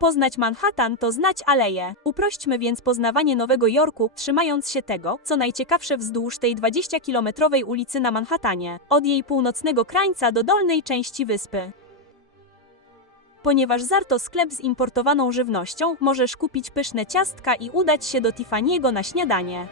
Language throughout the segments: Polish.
Poznać Manhattan to znać aleje. Uprośćmy więc poznawanie Nowego Jorku, trzymając się tego, co najciekawsze wzdłuż tej 20-kilometrowej ulicy na Manhattanie, od jej północnego krańca do dolnej części wyspy. Ponieważ Zar to sklep z importowaną żywnością, możesz kupić pyszne ciastka i udać się do Tiffany'ego na śniadanie.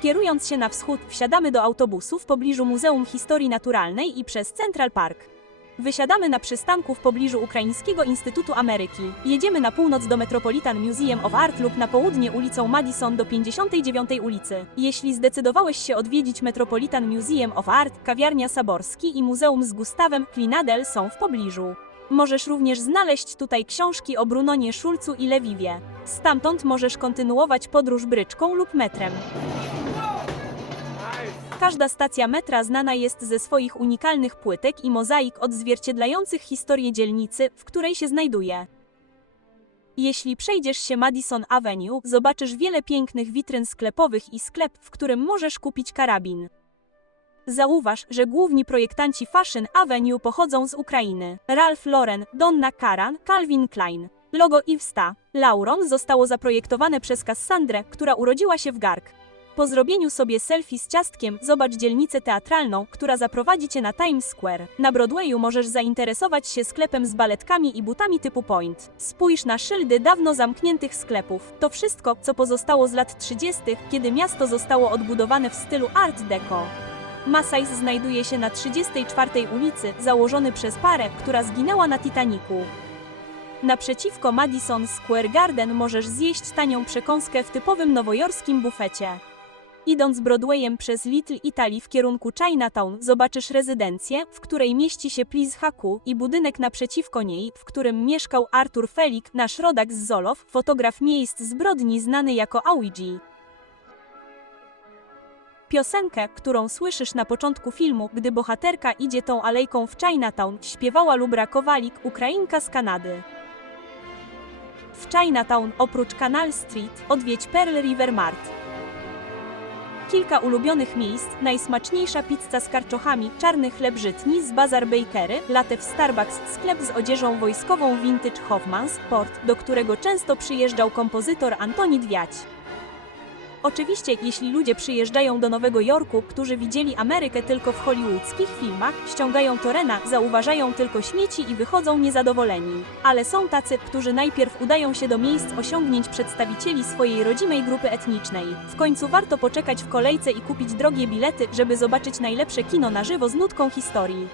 Kierując się na wschód, wsiadamy do autobusu w pobliżu Muzeum Historii Naturalnej i przez Central Park. Wysiadamy na przystanku w pobliżu Ukraińskiego Instytutu Ameryki. Jedziemy na północ do Metropolitan Museum of Art lub na południe ulicą Madison do 59 ulicy. Jeśli zdecydowałeś się odwiedzić Metropolitan Museum of Art, kawiarnia Saborski i Muzeum z Gustavem Klinadel są w pobliżu. Możesz również znaleźć tutaj książki o Brunonie Schulzu i Lewiwie. Stamtąd możesz kontynuować podróż bryczką lub metrem. Każda stacja metra znana jest ze swoich unikalnych płytek i mozaik odzwierciedlających historię dzielnicy, w której się znajduje. Jeśli przejdziesz się Madison Avenue, zobaczysz wiele pięknych witryn sklepowych i sklep, w którym możesz kupić karabin. Zauważ, że główni projektanci Fashion Avenue pochodzą z Ukrainy. Ralph Lauren, Donna Karan, Calvin Klein. Logo Yves Saint Laurent zostało zaprojektowane przez Cassandrę, która urodziła się w Gark. Po zrobieniu sobie selfie z ciastkiem, zobacz dzielnicę teatralną, która zaprowadzi cię na Times Square. Na Broadwayu możesz zainteresować się sklepem z baletkami i butami typu Point. Spójrz na szyldy dawno zamkniętych sklepów. To wszystko, co pozostało z lat 30., kiedy miasto zostało odbudowane w stylu Art Deco. Macy's znajduje się na 34 ulicy, założony przez parę, która zginęła na Titanicu. Naprzeciwko Madison Square Garden możesz zjeść tanią przekąskę w typowym nowojorskim bufecie. Idąc Broadwayem przez Little Italy w kierunku Chinatown, zobaczysz rezydencję, w której mieści się Pliz Haku i budynek naprzeciwko niej, w którym mieszkał Arthur Fleck, nasz rodak z Zolow, fotograf miejsc zbrodni znany jako Ouija. Piosenkę, którą słyszysz na początku filmu, gdy bohaterka idzie tą alejką w Chinatown, śpiewała Lubra Kowalik, Ukrainka z Kanady. W Chinatown, oprócz Canal Street, odwiedź Pearl River Mart. Kilka ulubionych miejsc, najsmaczniejsza pizza z karczochami, czarny chleb żytni z Bazar Bakery, latte w Starbucks, sklep z odzieżą wojskową Vintage Hoffmans, port, do którego często przyjeżdżał kompozytor Antoni Dwiać. Oczywiście, jeśli ludzie przyjeżdżają do Nowego Jorku, którzy widzieli Amerykę tylko w hollywoodzkich filmach, ściągają torena, zauważają tylko śmieci i wychodzą niezadowoleni. Ale są tacy, którzy najpierw udają się do miejsc osiągnięć przedstawicieli swojej rodzimej grupy etnicznej. W końcu warto poczekać w kolejce i kupić drogie bilety, żeby zobaczyć najlepsze kino na żywo z nutką historii.